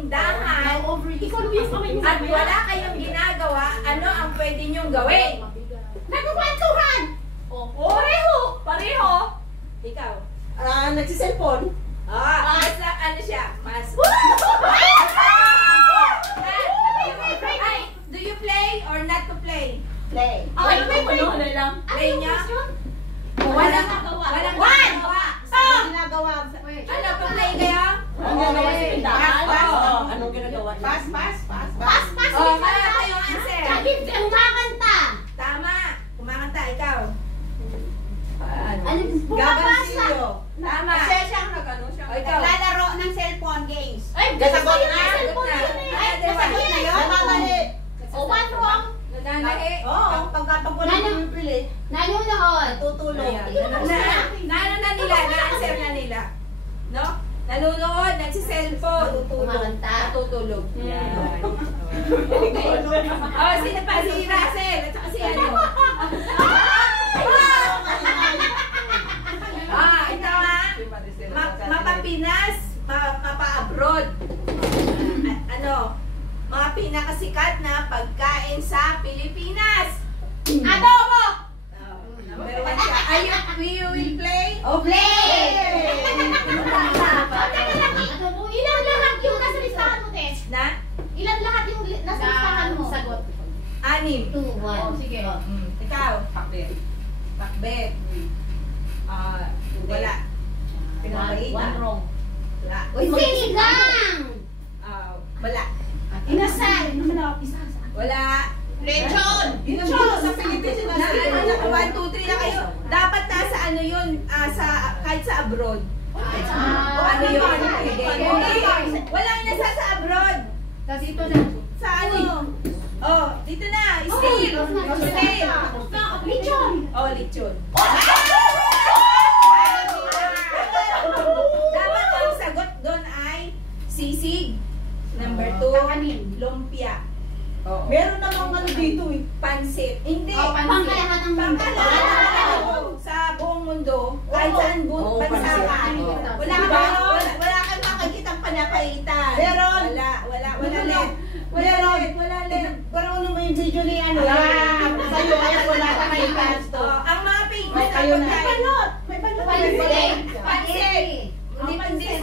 tindahan at wala kayong ginagawa, ano ang pwede nyong gawin? Nagkukwentuhan! Pareho! Ikaw? Nagsiselfon. Mas ano siya? Mas... Do you play or not to play? Play. Play niya? Walang ginagawa. Ano, pa-play kayo? Anong ginagawa? Pass. Kaya kayong answer. Kumakanta! Tama. Kumakanta, ikaw. Gagansilyo. Tama. Ikaw. Naglalaro ng cellphone games. Gasagot na. Nasagot na yun? Namamahi. One wrong. Naganahe. Oo, pagkatapos na pumipili. Nanonood. Tutulog. Na nila, na-answer na nila. No? Nanonood, nagsiselfone. Kumakanta. Natutulog. Yan. Sino pa? Si Russell. At saka si ano? Ito mapapinas, mapa-abroad. Ano? Mga pinakasikat na pagkain sa Pilipinas. Adobo! Number 1 siya. You will play? Play! Ilan lahat yung nasa listahan mo, Tess? Na? Ilan lahat yung nasa listahan mo? Sagot. 6. 2, 1. Sige. Ikaw? Pakbet. Wala. One wrong. Wala. Sinigang! Wala. Inasal! Wala. Lechon! Sa Pilipinas na 1, 2, 3 na kayo. Dapat nasa ano yun, kahit sa abroad. Ano yun? Walang nasa sa abroad. Sa ano? Dito na. Still. Lechon! Lechon. Dapat ang sagot doon ay sisig. Number 2, lumpia. Meron namang ano dito eh. Pansit. Hindi. Pangkalahat ng mundo. Sa buong mundo, kahit saan bansa ka. Wala kang makakitang panapaitan. Meron. Wala let. Pero ano mo yung video ni ano? Sa'yo ay wala ka may pasto. Ang mga famous na pagkain. May balot. Pansit. Hindi pansit.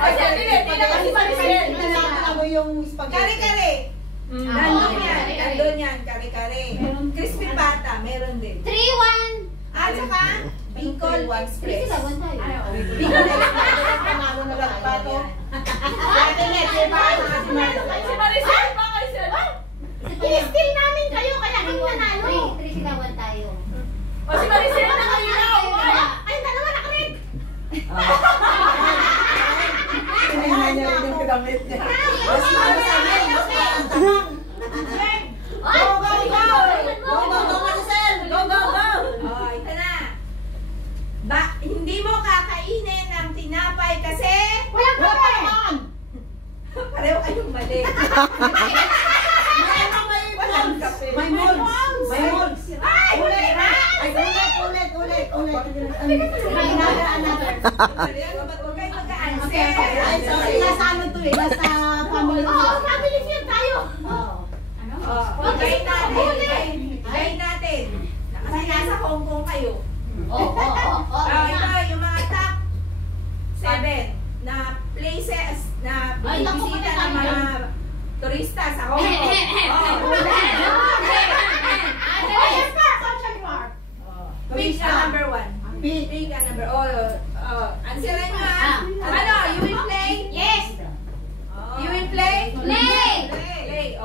Ano yung spaghetti? Kare-kare. Nandun yan. Kare-kare. Crispy pata. Meron din. 3-1! At saka, Bicol Express. Bicol Express. Panalo na lang pato. Kinistil namin kayo, kaya kami nanalo. 3 sigawan tayo. Si Maricel na kayo na! Ay, dalawa na rin! Hindi niya rin yung pinamit niya. Ito na. Hindi mo kakainin ang tinapay kasi Walang kape! pareho kayong mali. May molds. May another. Huwag kayo mag-answer. Nasa ano to eh, nasa family. Oo, family feud tayo. Gay natin. Kasi nasa Hong Kong kayo. Ito yung mga top 7 na places na binisita ng mga turista sa Hong Kong. Pick ang number 1. Pick ang number. Answeran nyo Ano? You will play? Yes! You will play? Play! Play.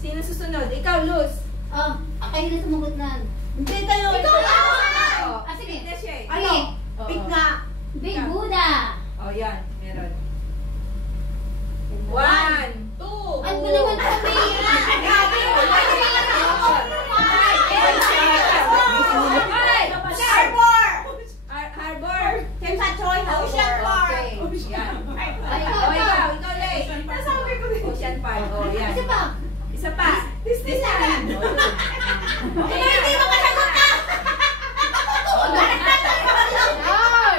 Sino susunod? Ikaw, Luz. Kayo na sumugot na. Hindi kayo. Ikaw na! Sige na siya eh. Ano? Pick nga. Big Buddha! Yan. Meron. 1, 2. Ang galing mo sabihin! Harbor. Kemsachoy, Ocean Park! Ikaw, Lay. Ocean Park. Yan. Isa pa. Disneyland. Hindi mo kasagot ka!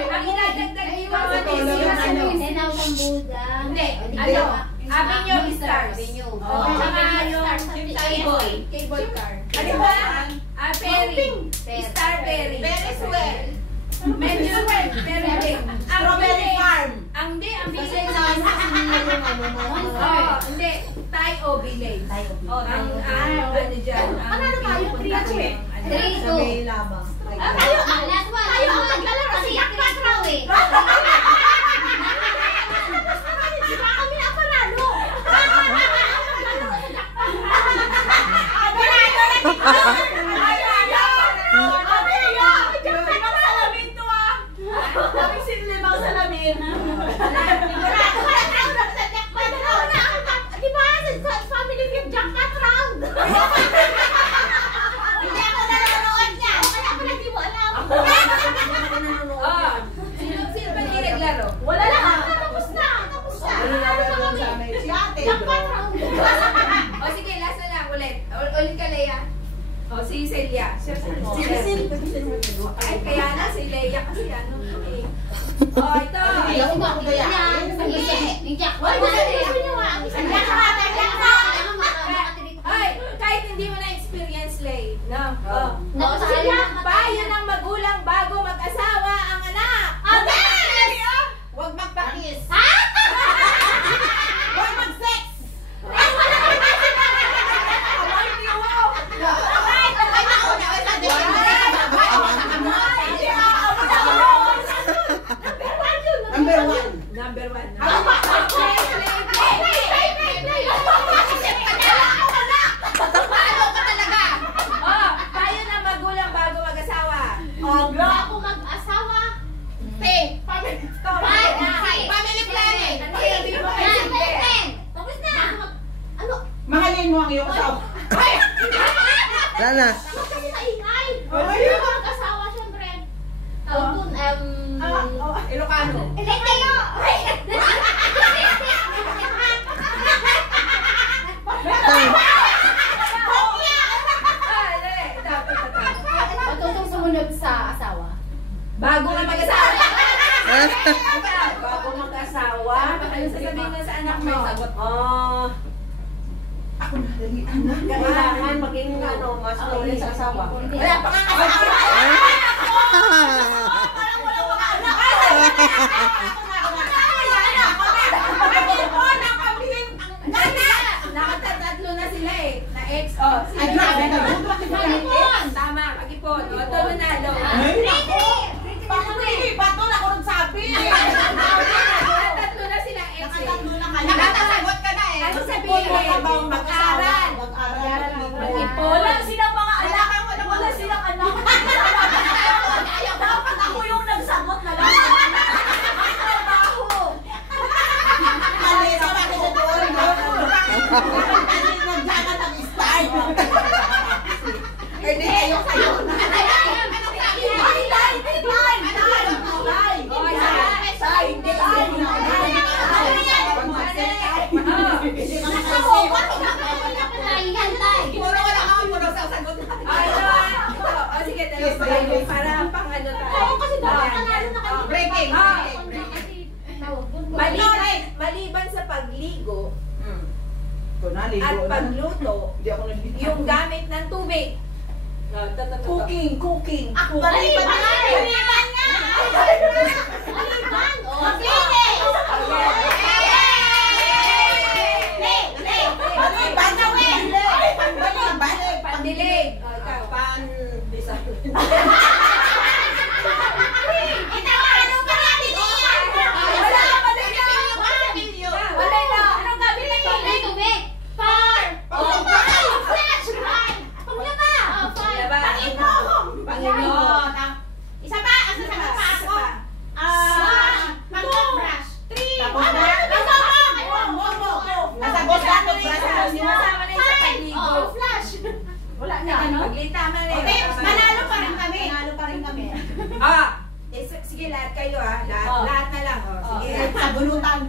Ang inadagdag dito sa Disneyland. Nenaw ng Buddha. Hindi. Ano? Avenue Stars. Avenue. Tsaka yung cable car. Ano ba? Ferry. Star Ferry. Ferris wheel. Medyo very big. Strawberry farm. Ang bilay hindi. Thai o bilay. Ang ano dyan. Ano tayo? 3-2. Tayo maglalaro kasi yak patraw eh. Di ba kami na panalo? Kaming sinilimaw sa lamin. Di ba? Family game jackpot round. Hindi ako nanonood niya. Kaya pala di mo alam. Sino ba hindi naglaro? Wala lang. Tapos na. Jackpot round. O sige, last na lang ulit. Ulit ka, Leia. O si Celia. Ay, kaya na si Leia kasi ano. O, ito. Yung jackpot natin. Ay, kahit hindi mo na-experience, Lay. No? Napasaya. Payo ng magulang bago mag-asawa ang anak. Huwag magpakis. Ha? Huwag mag-sex. Number one. Number one. Payo ng magulang bago mag-asawa. Bago mag-asawa. Family planning. Tapos na. Ano? Mahalin mo ang iyong asawa. Wala na. Bakit kasi maingay? Bago mag-asawa, syempre. Tawag dun, Ilocano. Matutong sumunod sa asawa. Bago nga mag-asawa. Bago mag-asawa. Ano sasabihin mo sa anak mo? Ako na, dali. Kailangan maging mas ulit sa asawa. Wala pa nga asawa. Nakatatlo na sila eh. Na ex. Oh, Ay, grabe na. tama, pag-ipon. O, ito manalo. Bato na ako nagsabi. Nakatatlo na sila ex eh. Nakatasagot ka na eh. Ano sabihin? Mag-aral. Mag-ipon. Wala silang mga anak. Wala silang anak. Dapat ako yung nagsagot na lang. Trabaho. Mali sa mga sa doon. Nagjagat ang style. Hindi kayo kayo. Puro wala kami, puro sasagot na. O sige, dalawa tayo para pang ano tayo. Kasi dapat panalo na kayo. Breaking. Maliban sa pagligo Ito na, ligo at na. pagluto, Hindi ako nagbibigay. yung gamit ng tubig. Cooking. Maliban na. Maliban nga! Maliban! O, sige! Maliban na, Wen. Maliban. Pandilig. O, ikaw. Itawaran ka natin iyan! Wala ka pa din yun. Wala na. Anong gamit na yun? Tubig! Far! Flash! Panglaba! Fire! Laba. Panginoon. Isa pa! Asa sa mga paso? Mag-brush! 3! Tapos na. Nasagot na ito. Sinasama na yung sa pagligo. Flash! Wala na. Paglitama na yun. Okay, manalo pa rin kami. Manalo pa rin kami. Sige, lahat kayo lahat na lang. Sige. Sabulutan.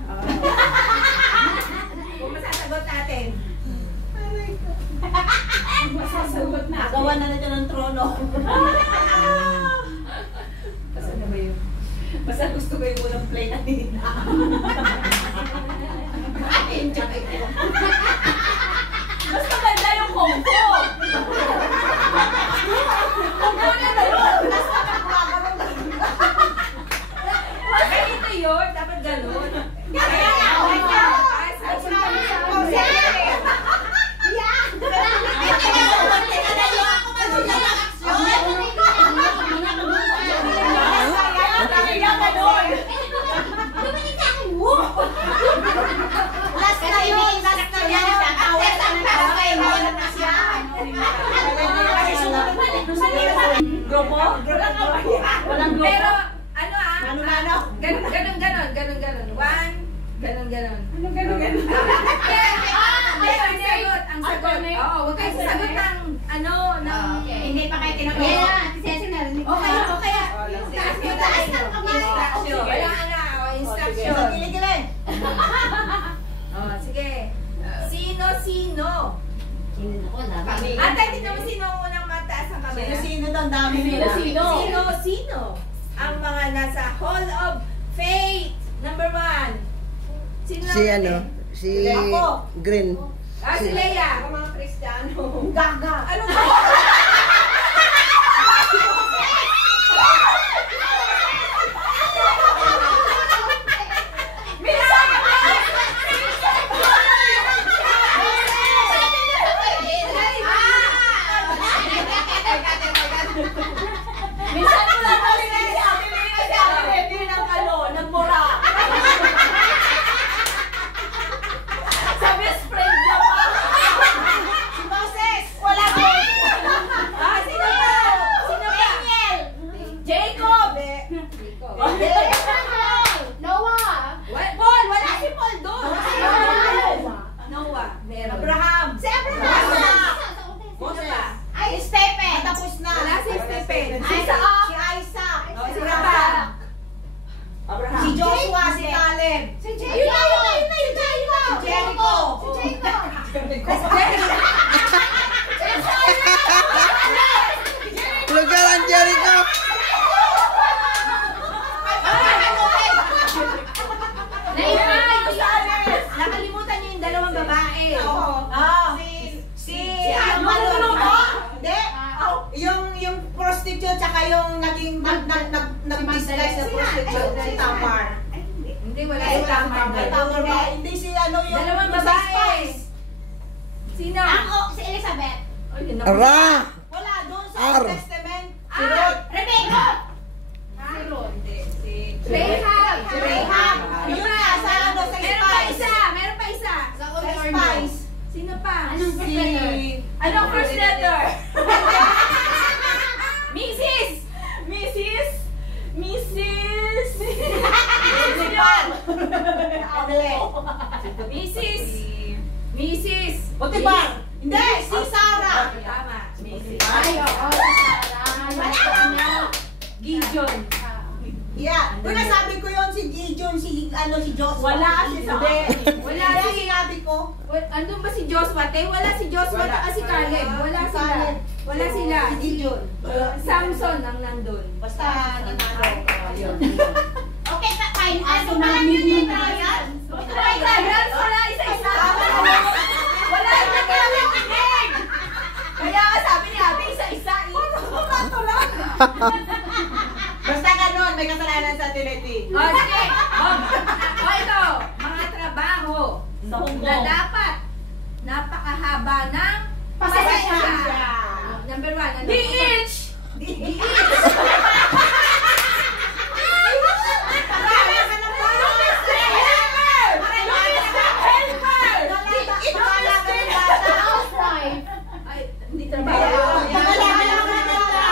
Kung masasagot natin. Masasagot na. Gawa na natin ng trono. Basta gusto ko yung unang play na nila. Mas maganda yung kongko. Kongko na ba yun? Ganito yun, dapat ganun. Kaya nga, Last na yun. Last na yan. Grupo? Walang grupo? Pero, ano Mano-mano. ganun. One, ganun. Ganun. Ang sagot. Oo, huwag kayo sasagot ng, Hindi pa kayo tinakot. O kaya, Taas ng kamay. instruction. Kilig-kilig. Oh, sige. Sino? Ako na. Ate, tignan mo sino ang unang mataas ang kamay. Sino daw? Ang dami Sino? Sino? Ang mga nasa Hall of Faith. Number 1. Sino Si ang ano? ate? Si Ako. Green. Si Leia. Ang mga Kristiyano. Gaga. Ano ba? Minsan ko lang narinig si Ate Lea kasi Ate Lea ng mura. Sa best friend niya pa. Si Moses. Wala ko. Sino pa? Daniel. Jacob! Noah. Paul! Wala si Paul doon. Noah. Meron. Abraham. Si Abraham. Sino pa? Ay, Stephen. Tapos na. Wala si Stephen. Si Isaac. Si Isaac. Sino pa? Si Joshua. Si Caleb. Si Jacob. Si Jericho. Lugar ang Jericho. Nakalimutan niyo yung dalawang babae. Si ano ano ano ba? Hindi. Yung prostitute tsaka yung naging nag-disguise na prostitute si Tamar. Hindi, wala si Tamar. Tamar ba? Hindi si ano yung Dalawang yung babae. spice. Sino? Si Elizabeth. Ay, yun na. Ara! Wala doon sa Ar. Old Testament. Si Ah! Ruth. Rebecca. Rahab. Si Rahab. Yun na, sa ano, sa Meron pa spice. isa. Meron pa isa. Sa spice. Sino pa? Anong first letter? Anong first letter? Mrs. Mrs. Potiphar. Hindi, si Sarah. Tama. Mrs. Ay, oo. Gideon. Yeah. Kung nasabi ko yun, si Gideon, si Joshua. Wala si sa Hindi. Wala Hindi, si... sinabi ko. Andun ba si Joshua? Wala si Joshua at si Caleb. Wala Si sila. Caleb. Wala sila. Si Gideon. Samson ang nandun. Basta nanalo. Okay, fine. Ano Ano ba na yun? yun? Ryan? Wala isa-isa. Wala na narinig. Kaya nga sabi ni Ate isa-isa. Basta ganun, may kasalanan sa Tineti. O, sige. O, ito. Mga trabaho Sa Hong na Kong. dapat napakahaba ng Pasensya. Number 1. Ano? DH! Housewife. Ay, hindi trabaho.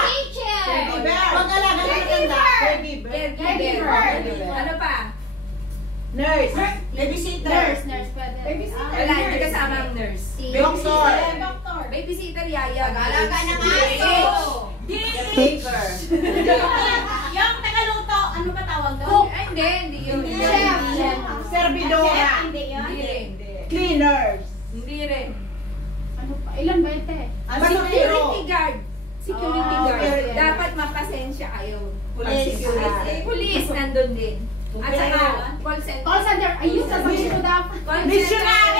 Teacher. Caregiver. Ano pa? Nurse. Babysitter. Nurse pwede. Wala, hindi kasama ang nurse. Doctor. Babysitter, yaya. Mag-alaga ng aso. Baker. Yung tagaluto, ano ba tawag doon? Cook. Ay, hindi yun. Chef. Servidora. Hindi yun. Hindi rin. Cleaners. Hindi rin. Ano pa? Ilan ba ito? Security guard. Security Ah, guard. okay. Dapat mapasensya kayo. Police. Police nandun din. At saka, call center. Call center. Ayun, sasabihin ko dapat. Call Missionary.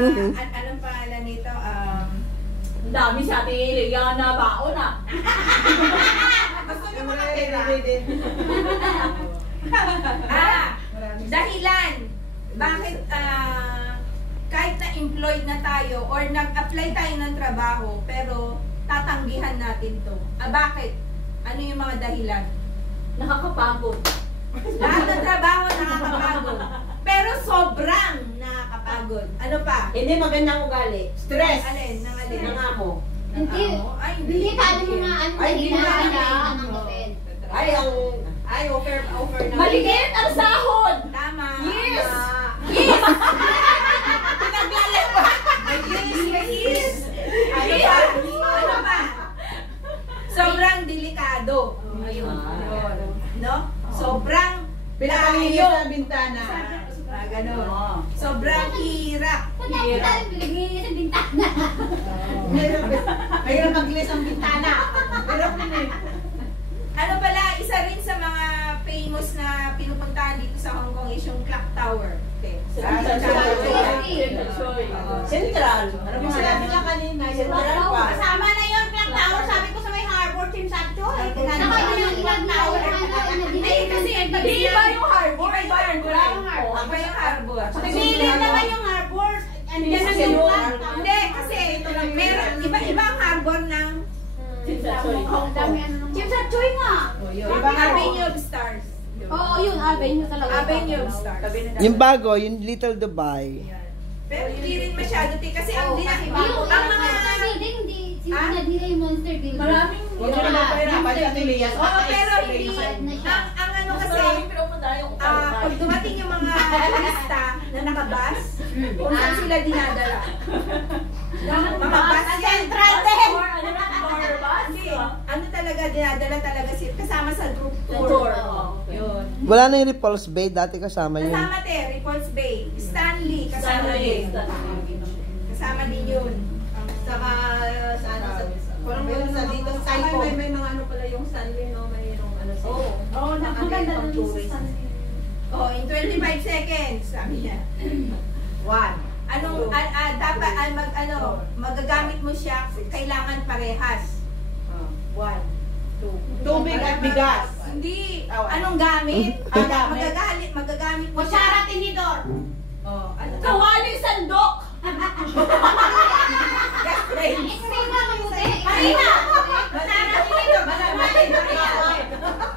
Anong pangalan nito? Ang dami sa ating Liliana baon ah. Gusto niyo makatira? Dahilan. Bakit kahit na-employed na tayo or nag-apply tayo ng trabaho pero tatanggihan natin to? Bakit? Ano yung mga dahilan? Nakakapagod. Lahat ng trabaho nakakapagod. Pero sobrang nakakapagod. Ano pa? Hindi magandang ugali. Stress. Alin? Nang alin? Ng amo. Hindi. Ay, Hindi pa alam mo nga ano Ay, hindi na na alam. tanggapin. Ay, offer na. Maligit ang sahod! Tama. Yes! Yes! Pinaglalaba! Yes! Ano pa? Ano pa? Sobrang delikado. Ayun. No? Sobrang Pinakaliyo sa bintana. Ganun. Sobrang hirap. Punta rin binigay sa bintana. Mayroon maglinis ang bintana. Pero Ano pala, isa rin sa mga famous na pinupuntahan dito sa Hong Kong is yung Clock Tower. Central. Ano mo sinabi niya kanina? Central pa. Kasama na yun, Clock Tower. Sabi ko sa may harbor, Chimsacho. Saka yung ilang tower Hindi, kasi Di ba yung harbor? Iba yung harbor. Ang ba yung harbor? Nagilid naman yung harbor. Ano yan ang yung Clock Tower? Hindi, kasi meron, iba-iba ang harbor ng Hong Kong. Chimsachoy nga. Avenue of Stars. Oo, yun. Avenue talaga. Avenue of Stars. Yung bago, yung Little Dubai. Pero hindi rin masyado, kasi ang Yung monster building, hindi. Sinunod nila yung monster building. Maraming Huwag nyo naman pahirapan si Ate Lias. Oo, pero hindi. Ang ano kasi, pag dumating yung mga turista na nakabas, kung saan sila dinadala. Mga bus yan. Central din. Hindi. Ano talaga, dinadala talaga sila. Kasama sa group tour. Yun. Wala na yung Repulse Bay, dati kasama yun. Kasama Repulse Bay. Stanley, kasama din. Kasama din yun. Saka sa ano sa dito sa may mga ano pala yung Stanley no, mayroong ano sa. Oo, nakaganda ng Stanley. Oh, in 25 seconds, sabi niya. Anong dapat magagamit mo siya, kailangan parehas. 1, 2. Tubig at bigas. Hindi, anong gamit? Magagamit mo siya. Kutsara, tinidor. Oh, ano? Kawali sandok. X-ray na mabuti. Marina. Kutsara, tinidor.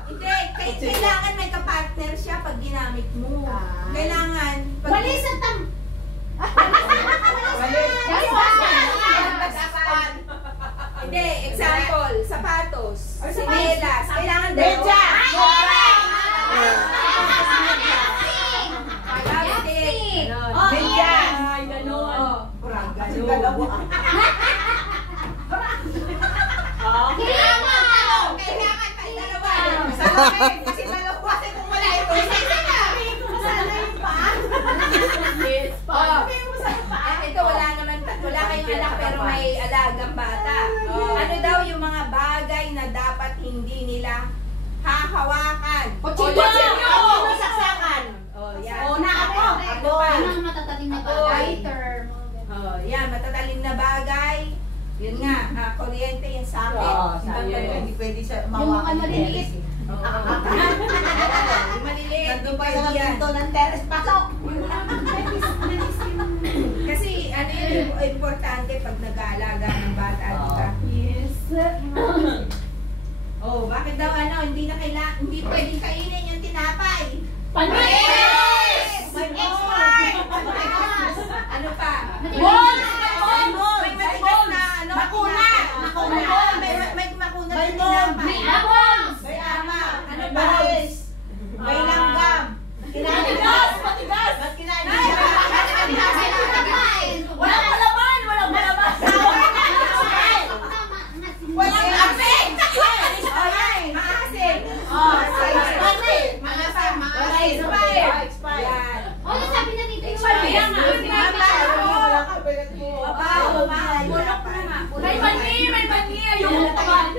Hindi, kailangan may kapartner siya pag ginamit mo. Kailangan. Wali sa tam. Hindi, example, sapatos, sinelas, kailangan Media! plastic. Media! Ay, gano'n. Kailangan tayo dalawa. Kasi dalawa, kasi kung wala ito, Yes, pa. ito wala naman, wala kayong anak pero may alagang bata. Ano daw yung mga bagay na dapat hindi nila hahawakan? Kutsilyo! Saksakan. Oh, yan. Oh, na ako. Ano pa? Ano ang matataling na bagay? Term. Oh, yan, matatalim na bagay. Yun nga, kuryente yung socket. Hindi pwede sa Yung mga maliliit. Yung maliliit. Nandun pa pwede sa yan. pinto ng terrace pasok. Kasi ano yun, importante pag nag-aalaga ng bata, di ba? Yes. Oh, bakit daw hindi na hindi pwedeng kainin yung tinapay? Panis! Expired! Ano pa? Balls! May matigas na Makuna! May makuna na May tinapay. May apples! May ama. Ano pa? May langgam. Matigas! Matigas! Ba't kinain Ay, Walang palaman! Walang palaman! Walang ape! Oh, yan. Maasim. Expired. Yan. Oh, nasabi na dito yung Kaya nga. Mabaho. May mani! May mani! Ayoko pa.